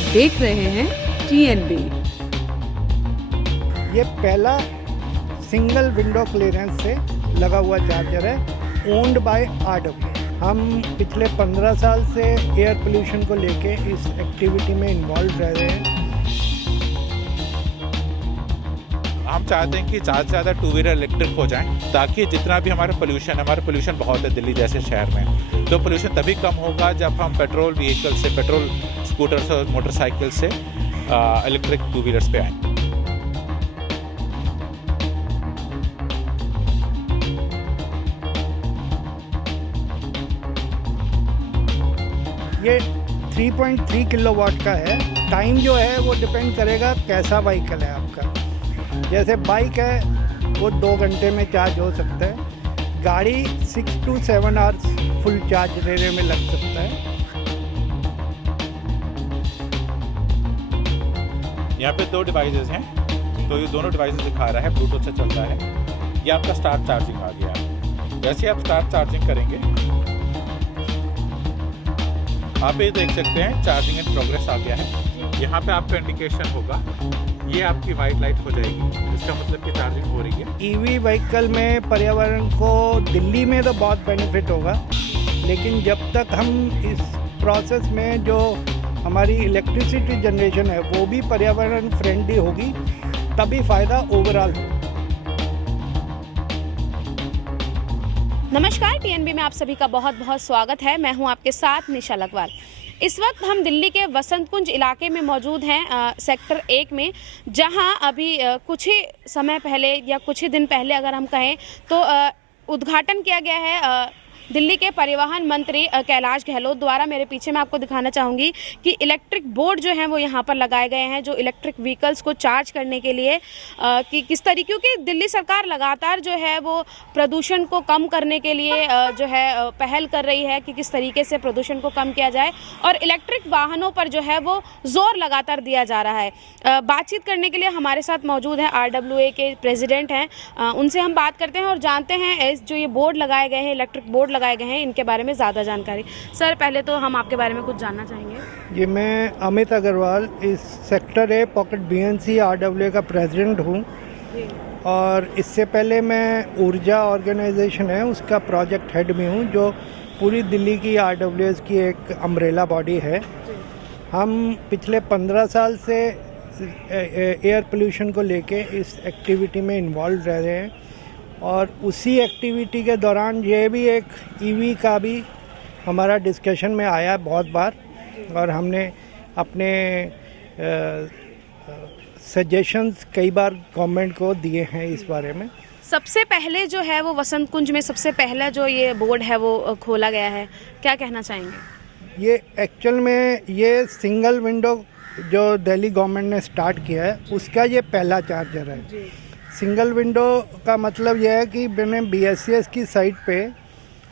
आप देख रहे हैं TNB। ये पहला सिंगल विंडो क्लियरेंस से लगा हुआ चार्जर है, ओन्ड बाय RWA। हम पिछले 15 साल से एयर पोल्यूशन को लेके इस एक्टिविटी में इन्वॉल्व रह रहे हैं। हम चाहते हैं कि ज़्यादा से ज़्यादा टू व्हीलर इलेक्ट्रिक हो जाएं, ताकि जितना भी हमारा पोल्यूशन बहुत है दिल्ली जैसे शहर में, तो पोल्यूशन तभी कम होगा जब हम पेट्रोल व्हीकल से, पेट्रोल स्कूटर और मोटरसाइकिल से इलेक्ट्रिक टू व्हीलर्स पे आएँ। ये 3.3 किलोवाट का है। टाइम जो है वो डिपेंड करेगा कैसा व्हीकल है आपका। जैसे बाइक है वो 2 घंटे में चार्ज हो सकता है, गाड़ी 6 to 7 आवर्स फुल चार्ज लेने में लग सकता है। यहाँ पे 2 डिवाइसेस हैं, तो ये दोनों डिवाइसेस दिखा रहा है, ब्लूटूथ से चल रहा है। ये आपका स्टार्ट चार्जिंग आ गया। जैसे आप स्टार्ट चार्जिंग करेंगे, आप ये देख सकते हैं चार्जिंग इन प्रोग्रेस आ गया है। यहाँ पे आपका इंडिकेशन होगा, ये आपकी वाइट लाइट हो जाएगी, इसका मतलब कि चार्जिंग हो रही है। ईवी व्हीकल में पर्यावरण को दिल्ली में तो बहुत बेनिफिट होगा, लेकिन जब तक हम इस प्रोसेस में जो हमारी इलेक्ट्रिसिटी जनरेशन है वो भी पर्यावरण फ्रेंडली होगी, तभी फ़ायदा ओवरऑल होगा। नमस्कार, TNB में आप सभी का बहुत बहुत स्वागत है। मैं हूं आपके साथ निशा लकवाल। इस वक्त हम दिल्ली के वसंत कुंज इलाके में मौजूद हैं, सेक्टर 1 में, जहां अभी कुछ ही समय पहले या कुछ ही दिन पहले अगर हम कहें तो उद्घाटन किया गया है दिल्ली के परिवहन मंत्री कैलाश गहलोत द्वारा। मेरे पीछे मैं आपको दिखाना चाहूँगी कि इलेक्ट्रिक बोर्ड जो हैं वो यहाँ पर लगाए गए हैं, जो इलेक्ट्रिक व्हीकल्स को चार्ज करने के लिए कि किस तरीके, क्योंकि दिल्ली सरकार लगातार जो है वो प्रदूषण को कम करने के लिए जो है पहल कर रही है कि किस तरीके से प्रदूषण को कम किया जाए, और इलेक्ट्रिक वाहनों पर जो है वो जोर लगातार दिया जा रहा है। बातचीत करने के लिए हमारे साथ मौजूद हैं RWA के प्रेसिडेंट हैं, उनसे हम बात करते हैं और जानते हैं जो ये बोर्ड लगाए गए हैं, इलेक्ट्रिक बोर्ड लगाए गए हैं, इनके बारे में ज़्यादा जानकारी। सर, पहले तो हम आपके बारे में कुछ जानना चाहेंगे। जी, मैं अमित अग्रवाल, इस sector A pocket BNC RWA का प्रेसिडेंट हूँ, और इससे पहले मैं ऊर्जा ऑर्गेनाइजेशन है उसका प्रोजेक्ट हेड भी हूँ, जो पूरी दिल्ली की RWAs की एक अम्ब्रेला बॉडी है। हम पिछले 15 साल से एयर पोल्यूशन को लेके इस एक्टिविटी में इन्वॉल्व रह रहे हैं, और उसी एक्टिविटी के दौरान ये भी एक ईवी का भी हमारा डिस्कशन में आया बहुत बार, और हमने अपने सजेशंस कई बार गवर्नमेंट को दिए हैं इस बारे में। सबसे पहले जो है वो वसंत कुंज में सबसे पहला जो ये बोर्ड है वो खोला गया है, क्या कहना चाहेंगे? ये एक्चुअल में ये सिंगल विंडो जो दिल्ली गवर्नमेंट ने स्टार्ट किया है उसका ये पहला चार्जर है। सिंगल विंडो का मतलब यह है कि मैंने BSES की साइट पे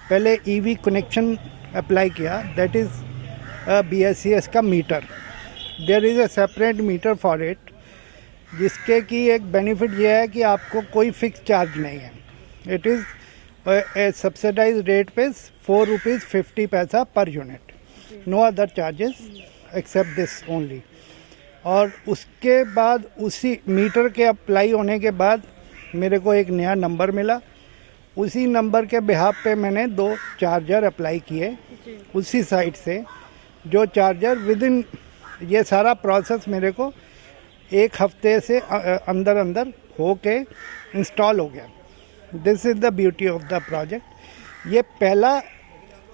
पहले EV कनेक्शन अप्लाई किया, दैट इज़ BSES का meter. There is a separate meter for it, जिसके की एक बेनिफिट यह है कि आपको कोई फिक्स चार्ज नहीं है। It is a subsidise rate पे 4 rupees 50 paisa per unit, no other charges except this only. और उसके बाद उसी मीटर के अप्लाई होने के बाद मेरे को एक नया नंबर मिला, उसी नंबर के बिहाफ पे मैंने 2 चार्जर अप्लाई किए उसी साइट से, जो चार्जर विद इन ये सारा प्रोसेस मेरे को 1 हफ्ते से अंदर हो के इंस्टॉल हो गया। This is the beauty of the project. ये पहला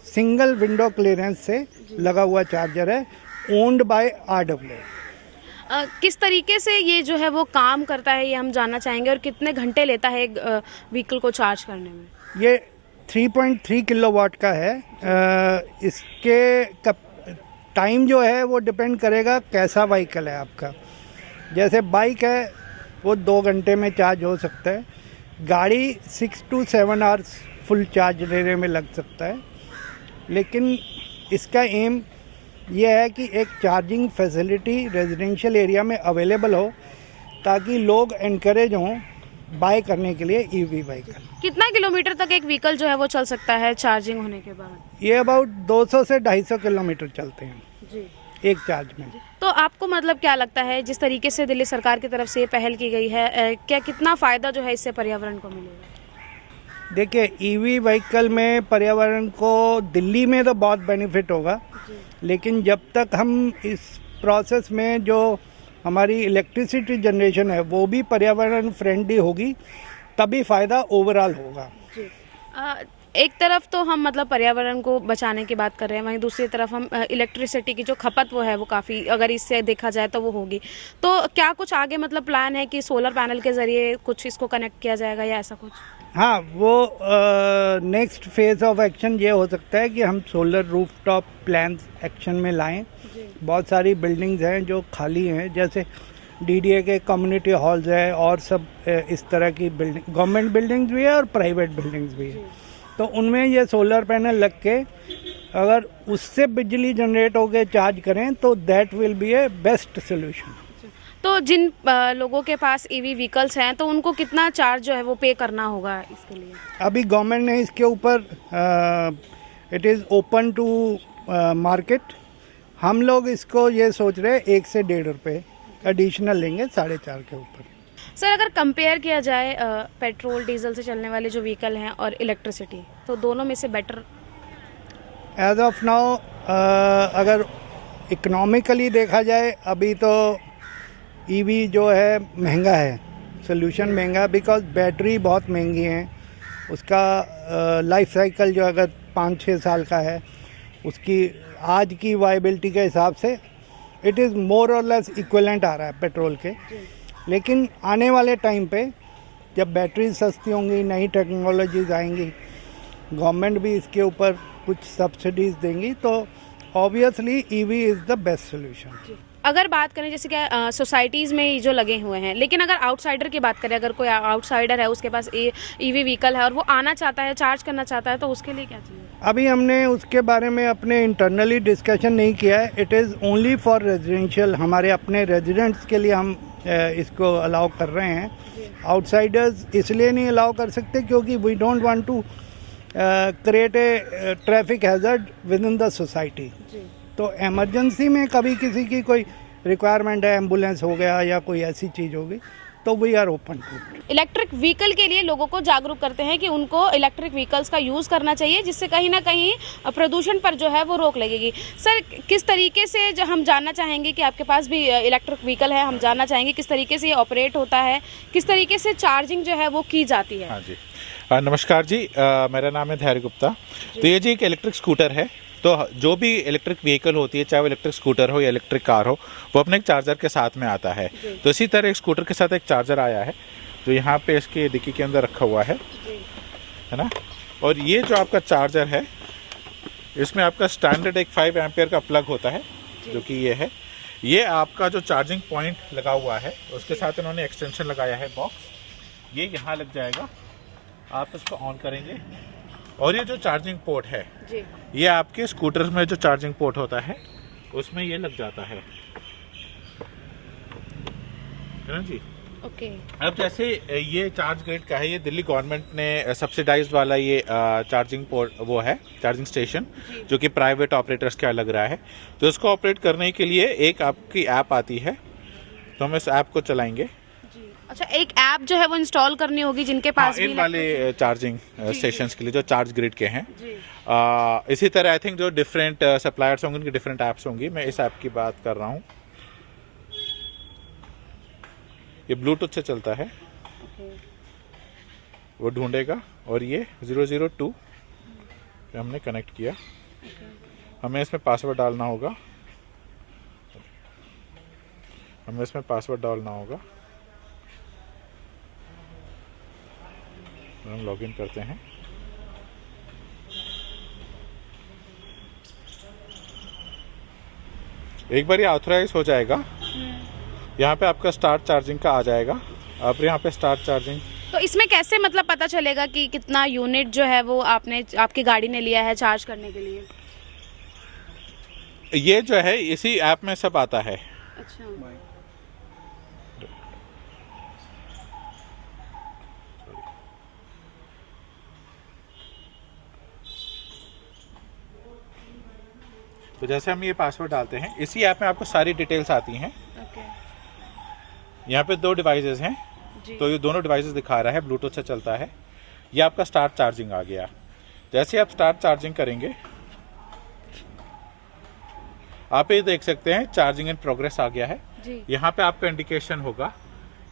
सिंगल विंडो क्लियरेंस से लगा हुआ चार्जर है, ओन्ड बाय RWA। किस तरीके से ये जो है वो काम करता है ये हम जानना चाहेंगे, और कितने घंटे लेता है एक व्हीकल को चार्ज करने में? ये 3.3 किलोवाट का है। इसके टाइम जो है वो डिपेंड करेगा कैसा व्हीकल है आपका। जैसे बाइक है वो 2 घंटे में चार्ज हो सकता है, गाड़ी 6 to 7 आवर्स फुल चार्ज लेने में लग सकता है। लेकिन इसका एम यह है कि एक चार्जिंग फैसिलिटी रेजिडेंशियल एरिया में अवेलेबल हो, ताकि लोग एनकरेज हों बाय करने के लिए ईवी व्हीकल। कितना किलोमीटर तक एक व्हीकल जो है वो चल सकता है चार्जिंग होने के बाद? ये अबाउट 200 से 250 किलोमीटर चलते हैं जी एक चार्ज में। तो आपको मतलब क्या लगता है जिस तरीके से दिल्ली सरकार की तरफ से ये पहल की गई है, क्या कितना फ़ायदा जो है इससे पर्यावरण को मिलेगा? देखिए, ईवी व्हीकल में पर्यावरण को दिल्ली में तो बहुत बेनिफिट होगा, लेकिन जब तक हम इस प्रोसेस में जो हमारी इलेक्ट्रिसिटी जनरेशन है वो भी पर्यावरण फ्रेंडली होगी, तभी फ़ायदा ओवरऑल होगा। एक तरफ तो हम मतलब पर्यावरण को बचाने की बात कर रहे हैं, वहीं दूसरी तरफ हम इलेक्ट्रिसिटी की जो खपत वो है वो काफ़ी, अगर इससे देखा जाए तो वो होगी। तो क्या कुछ आगे मतलब प्लान है कि सोलर पैनल के ज़रिए कुछ इसको कनेक्ट किया जाएगा या ऐसा कुछ? हाँ, वो नेक्स्ट फेज ऑफ एक्शन ये हो सकता है कि हम सोलर रूफटॉप प्लान्स एक्शन में लाएं। बहुत सारी बिल्डिंग्स हैं जो खाली हैं, जैसे डीडीए के कम्युनिटी हॉल्स है और सब इस तरह की बिल्डिंग, गवर्नमेंट बिल्डिंग्स भी है और प्राइवेट बिल्डिंग्स भी है। तो उनमें ये सोलर पैनल लग के अगर उससे बिजली जनरेट होकर चार्ज करें तो that will be A best solution. तो जिन लोगों के पास ईवी व्हीकल्स हैं तो उनको कितना चार्ज जो है वो पे करना होगा इसके लिए? अभी गवर्नमेंट ने इसके ऊपर it is open to market. हम लोग इसको ये सोच रहे हैं 1 से 1.5 रुपये एडिशनल लेंगे 4.5 के ऊपर। सर, अगर कंपेयर किया जाए पेट्रोल डीजल से चलने वाले जो व्हीकल हैं और इलेक्ट्रिसिटी, तो दोनों में से बेटर? एज ऑफ नाउ अगर इकोनॉमिकली देखा जाए, अभी तो ईवी जो है महंगा है, सोल्यूशन महंगा, बिकॉज बैटरी बहुत महंगी है। उसका लाइफ साइकिल जो अगर 5-6 साल का है, उसकी आज की वायबिलिटी के हिसाब से इट इज़ मोर और लेस इक्विवेलेंट आ रहा है पेट्रोल के। लेकिन आने वाले टाइम पे जब बैटरी सस्ती होंगी, नई टेक्नोलॉजीज आएंगी, गवर्नमेंट भी इसके ऊपर कुछ सब्सिडीज देंगी, तो obviously EV is the best solution. अगर बात करें जैसे कि सोसाइटीज़ में जो लगे हुए हैं, लेकिन अगर आउटसाइडर की बात करें, अगर कोई आउटसाइडर है उसके पास ईवी व्हीकल है और वो आना चाहता है, चार्ज करना चाहता है, तो उसके लिए क्या चाहिए? अभी हमने उसके बारे में अपने इंटरनली डिस्कशन नहीं किया है। It is only for residential, हमारे अपने रेजिडेंट्स के लिए हम इसको अलाउ कर रहे हैं। आउटसाइडर्स इसलिए नहीं अलाउ कर सकते क्योंकि we don't want to create a traffic hazard within the society. तो इमरजेंसी में कभी किसी की कोई रिक्वायरमेंट है, एम्बुलेंस हो गया या कोई ऐसी चीज़ होगी, तो we are open to. Electric vehicle के लिए लोगों को जागरूक करते हैं कि उनको इलेक्ट्रिक व्हीकल्स का यूज़ करना चाहिए, जिससे कहीं ना कहीं प्रदूषण पर जो है वो रोक लगेगी। सर, किस तरीके से जो हम जानना चाहेंगे कि आपके पास भी इलेक्ट्रिक व्हीकल है, हम जानना चाहेंगे किस तरीके से ये ऑपरेट होता है, किस तरीके से चार्जिंग जो है वो की जाती है? हाँ जी, नमस्कार जी, मेरा नाम है धैर्य गुप्ता। तो ये जी एक इलेक्ट्रिक स्कूटर है। तो जो भी इलेक्ट्रिक व्हीकल होती है, चाहे वो इलेक्ट्रिक स्कूटर हो या इलेक्ट्रिक कार हो, वो अपने एक चार्जर के साथ में आता है। तो इसी तरह एक स्कूटर के साथ एक चार्जर आया है जो यहाँ पे इसके डिक्की के अंदर रखा हुआ है ना। और ये जो आपका चार्जर है, इसमें आपका स्टैंडर्ड एक 5 एम्पियर का प्लग होता है, जो कि ये है। ये आपका जो चार्जिंग पॉइंट लगा हुआ है, उसके साथ इन्होंने एक्सटेंशन लगाया है बॉक्स, ये यहाँ लग जाएगा। आप इसको ऑन करेंगे और ये जो चार्जिंग पोर्ट है जी, ये आपके स्कूटर में जो चार्जिंग पोर्ट होता है उसमें ये लग जाता है ना जी। ओके। अब जैसे ये चार्ज ग्रिड का है, ये दिल्ली गवर्नमेंट ने सब्सिडाइज्ड वाला ये चार्जिंग पोर्ट वो है, चार्जिंग स्टेशन, जो कि प्राइवेट ऑपरेटर्स का लग रहा है। तो इसको ऑपरेट करने के लिए एक आपकी ऐप आती है, तो हम इस ऐप को चलाएंगे। अच्छा, एक ऐप जो है वो इंस्टॉल करनी होगी जिनके पास इन वाले चार्जिंग स्टेशंस के लिए जो चार्ज ग्रिड के हैं। इसी तरह आई थिंक जो डिफरेंट सप्लायर्स होंगे उनकी डिफरेंट ऐप्स होंगी। मैं इस ऐप की बात कर रहा हूँ। ये ब्लूटूथ से चलता है, वो ढूंढेगा और ये 002 पे हमने कनेक्ट किया। हमें इसमें पासवर्ड डालना होगा, हम लॉगिन करते हैं। एक बार ये ऑथराइज हो जाएगा, यहाँ पे आपका स्टार्ट चार्जिंग का आ जाएगा। आप यहाँ पे स्टार्ट चार्जिंग, तो इसमें कैसे मतलब पता चलेगा कि कितना यूनिट जो है वो आपकी गाड़ी ने लिया है चार्ज करने के लिए? ये जो है इसी ऐप में सब आता है। अच्छा। तो जैसे हम ये पासवर्ड डालते हैं, इसी ऐप में आपको सारी डिटेल्स आती हैं। यहाँ पे 2 डिवाइसेस हैं, तो ये दोनों डिवाइसेस दिखा रहा है, ब्लूटूथ से चलता है। ये आपका स्टार्ट चार्जिंग आ गया। जैसे आप स्टार्ट चार्जिंग करेंगे, आप ये देख सकते हैं चार्जिंग इन प्रोग्रेस आ गया है। यहाँ पे आपका इंडिकेशन होगा,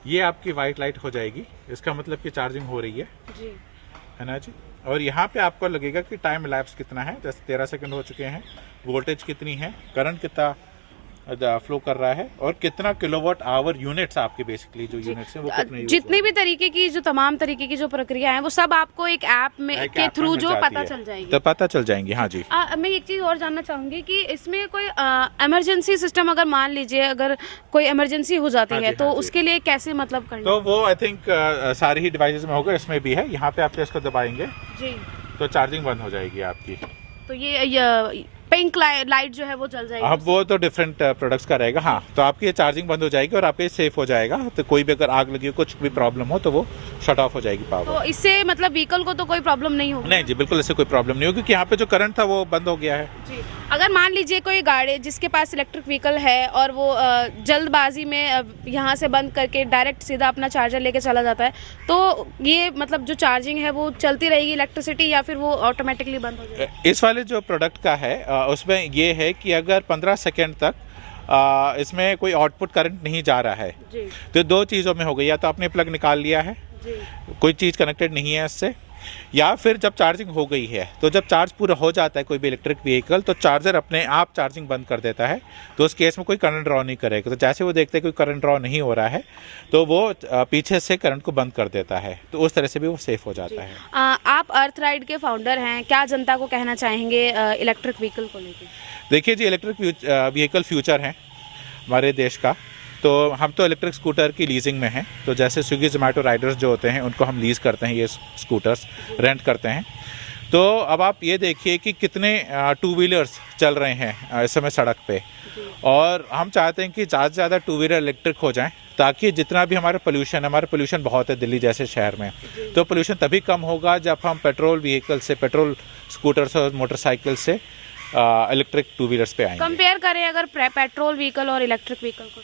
ये आपकी वाइट लाइट हो जाएगी, इसका मतलब कि चार्जिंग हो रही है ना जी। और यहाँ पे आपको लगेगा कि टाइम लैप्स कितना है, जैसे 13 सेकंड हो चुके हैं, वोल्टेज कितनी है, करंट कितना फ्लो कर रहा है, और कितना किलोवाट आवर यूनिट्स आपके बेसिकली जो यूनिट्स हैं वो कितने जितनी भी तरीके की जो तमाम तरीके की जो प्रक्रिया है वो सब आपको एक ऐप में के थ्रू जो पता चल जाएगी, तो पता चल जाएंगी। हाँ जी। मैं एक चीज और जानना चाहूंगी कि इसमें कोई इमरजेंसी सिस्टम, अगर मान लीजिए अगर कोई इमरजेंसी हो जाती है तो उसके लिए कैसे मतलब करना? तो वो आई थिंक सारी ही डिवाइसेस में होगा, इसमें भी है। यहाँ पे आप इसको दबाएंगे जी, तो चार्जिंग बंद हो जाएगी आपकी। तो ये पिंक लाइट जो है वो जल जाएगी। अब वो तो डिफरेंट प्रोडक्ट्स का रहेगा। हाँ, तो आपकी ये चार्जिंग बंद हो जाएगी और आपके सेफ हो जाएगा। तो कोई भी अगर आग लगी हो, कुछ भी प्रॉब्लम हो, तो वो शट ऑफ हो जाएगी पावर। तो इससे मतलब व्हीकल को तो कोई प्रॉब्लम नहीं होगी? नहीं जी, बिल्कुल इससे कोई प्रॉब्लम नहीं होगी, क्योंकि यहाँ पे जो करंट था वो बंद हो गया है जी। अगर मान लीजिए कोई गाड़ी जिसके पास इलेक्ट्रिक व्हीकल है और वो जल्दबाजी में यहाँ से बंद करके डायरेक्ट सीधा अपना चार्जर लेके चला जाता है, तो ये मतलब जो चार्जिंग है वो चलती रहेगी इलेक्ट्रिसिटी, या फिर वो ऑटोमेटिकली बंद हो जाएगी? इस वाले जो प्रोडक्ट का है उसमें ये है कि अगर 15 सेकेंड तक इसमें कोई आउटपुट करंट नहीं जा रहा है जी। तो 2 चीज़ों में हो गई, या तो आपने प्लग निकाल लिया है जी, कोई चीज़ कनेक्टेड नहीं है इससे, या फिर जब चार्जिंग हो गई है, तो जब चार्ज पूरा हो जाता है कोई भी इलेक्ट्रिक व्हीकल, तो चार्जर अपने आप चार्जिंग बंद कर देता है। तो उस केस में कोई करंट ड्रॉ नहीं करेगा। तो जैसे वो देखते हैं कोई करंट ड्रॉ नहीं हो रहा है, तो वो पीछे से करंट को बंद कर देता है। तो उस तरह से भी वो सेफ हो जाता है। आप अर्थ राइड के फाउंडर हैं, क्या जनता को कहना चाहेंगे इलेक्ट्रिक व्हीकल को लेकर? देखिए जी, इलेक्ट्रिक व्हीकल फ्यूचर है हमारे देश का। तो हम तो इलेक्ट्रिक स्कूटर की लीजिंग में हैं। तो जैसे स्विगी जोमेटो राइडर्स जो होते हैं उनको हम लीज़ करते हैं, ये स्कूटर्स रेंट करते हैं। तो अब आप ये देखिए कि कितने 2 व्हीलर्स चल रहे हैं इस समय सड़क पे, और हम चाहते हैं कि ज़्यादा से ज़्यादा 2 व्हीलर इलेक्ट्रिक हो जाएं, ताकि जितना भी हमारा पोल्यूशन बहुत है दिल्ली जैसे शहर में, तो पोल्यूशन तभी कम होगा जब हम पेट्रोल व्हीकल से, पेट्रोल स्कूटर्स और मोटरसाइकिल से इलेक्ट्रिक 2 व्हीलर्स पे आएंगे। कंपेयर करें अगर पेट्रोल व्हीकल और इलेक्ट्रिक व्हीकल को?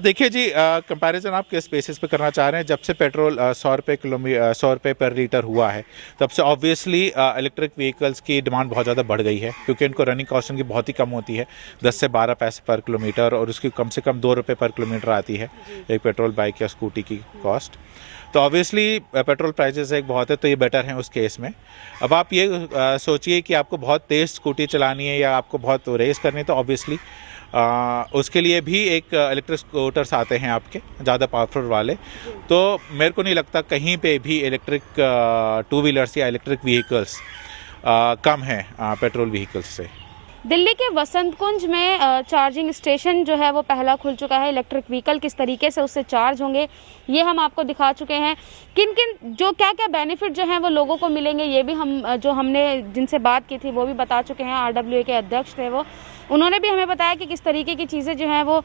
देखिए जी, कंपैरिजन आप किस बेसिस पे करना चाह रहे हैं? जब से पेट्रोल 100 रुपये पर लीटर हुआ है, तब से ऑब्वियसली इलेक्ट्रिक व्हीकल्स की डिमांड बहुत ज़्यादा बढ़ गई है, क्योंकि इनको रनिंग कॉस्ट उनकी बहुत ही कम होती है, 10 से 12 पैसे पर किलोमीटर, और उसकी कम से कम 2 रुपये पर किलोमीटर आती है एक पेट्रोल बाइक या स्कूटी की कॉस्ट। तो ऑब्वियसली पेट्रोल प्राइसेस एक बहुत है, तो ये बेटर हैं उस केस में। अब आप ये सोचिए कि आपको बहुत तेज़ स्कूटी चलानी है या आपको बहुत रेस करनी है, तो ऑब्वियसली उसके लिए भी एक इलेक्ट्रिक स्कूटर्स आते हैं आपके ज़्यादा पावरफुल वाले। तो मेरे को नहीं लगता कहीं पे भी इलेक्ट्रिक 2 व्हीलर्स या इलेक्ट्रिक व्हीकल्स कम हैं पेट्रोल व्हीकल्स से। दिल्ली के वसंत कुंज में चार्जिंग स्टेशन जो है वो पहला खुल चुका है। इलेक्ट्रिक व्हीकल किस तरीके से उससे चार्ज होंगे ये हम आपको दिखा चुके हैं। किन किन जो क्या क्या बेनिफिट जो हैं वो लोगों को मिलेंगे ये भी हमने जिनसे बात की थी वो भी बता चुके हैं। RWA के अध्यक्ष थे वो, उन्होंने भी हमें बताया कि किस तरीके की चीज़ें जो हैं वो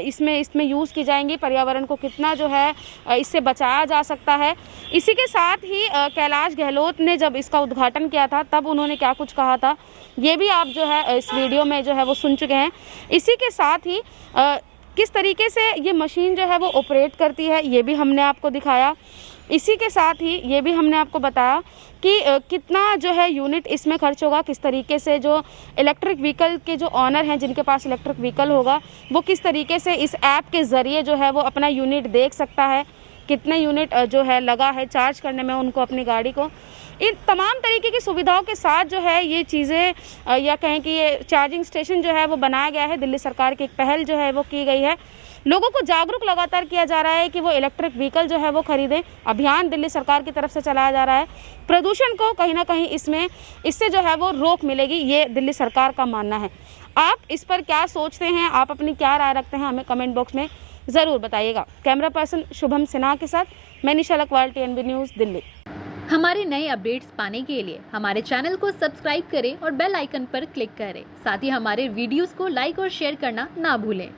इसमें यूज़ की जाएंगी, पर्यावरण को कितना जो है इससे बचाया जा सकता है। इसी के साथ ही कैलाश गहलोत ने जब इसका उद्घाटन किया था तब उन्होंने क्या कुछ कहा था ये भी आप जो है इस वीडियो में जो है वो सुन चुके हैं। इसी के साथ ही किस तरीके से ये मशीन जो है वो ऑपरेट करती है ये भी हमने आपको दिखाया। इसी के साथ ही ये भी हमने आपको बताया कि कितना जो है यूनिट इसमें खर्च होगा, किस तरीके से जो इलेक्ट्रिक व्हीकल के जो ऑनर हैं जिनके पास इलेक्ट्रिक व्हीकल होगा वो किस तरीके से इस ऐप के ज़रिए जो है वो अपना यूनिट देख सकता है, कितने यूनिट जो है लगा है चार्ज करने में उनको अपनी गाड़ी को। इन तमाम तरीके की सुविधाओं के साथ जो है ये चीज़ें या कहें कि ये चार्जिंग स्टेशन जो है वो बनाया गया है। दिल्ली सरकार की एक पहल जो है वो की गई है। लोगों को जागरूक लगातार किया जा रहा है कि वो इलेक्ट्रिक व्हीकल जो है वो खरीदें। अभियान दिल्ली सरकार की तरफ से चलाया जा रहा है। प्रदूषण को कहीं ना कहीं इससे जो है वो रोक मिलेगी, ये दिल्ली सरकार का मानना है। आप इस पर क्या सोचते हैं, आप अपनी क्या राय रखते हैं, हमें कमेंट बॉक्स में ज़रूर बताइएगा। कैमरा पर्सन शुभम सिन्हा के साथ मैं निशा लकवाल, TNB न्यूज़ दिल्ली। हमारे नए अपडेट्स पाने के लिए हमारे चैनल को सब्सक्राइब करें और बेल आइकन पर क्लिक करें। साथ ही हमारे वीडियोस को लाइक और शेयर करना ना भूलें।